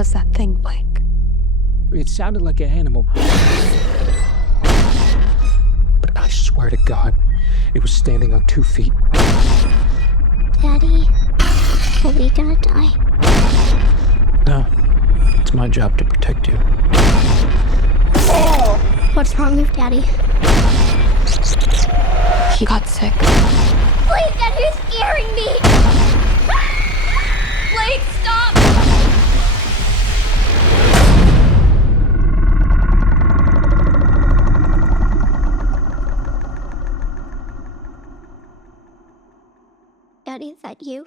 was that thing, Blake? It sounded like an animal. But I swear to God, it was standing on 2 feet. Daddy, are we gonna die? No, it's my job to protect you. What's wrong with Daddy? He got sick. Blake, Daddy's scaring me! Blake, stop! Daddy, is that you?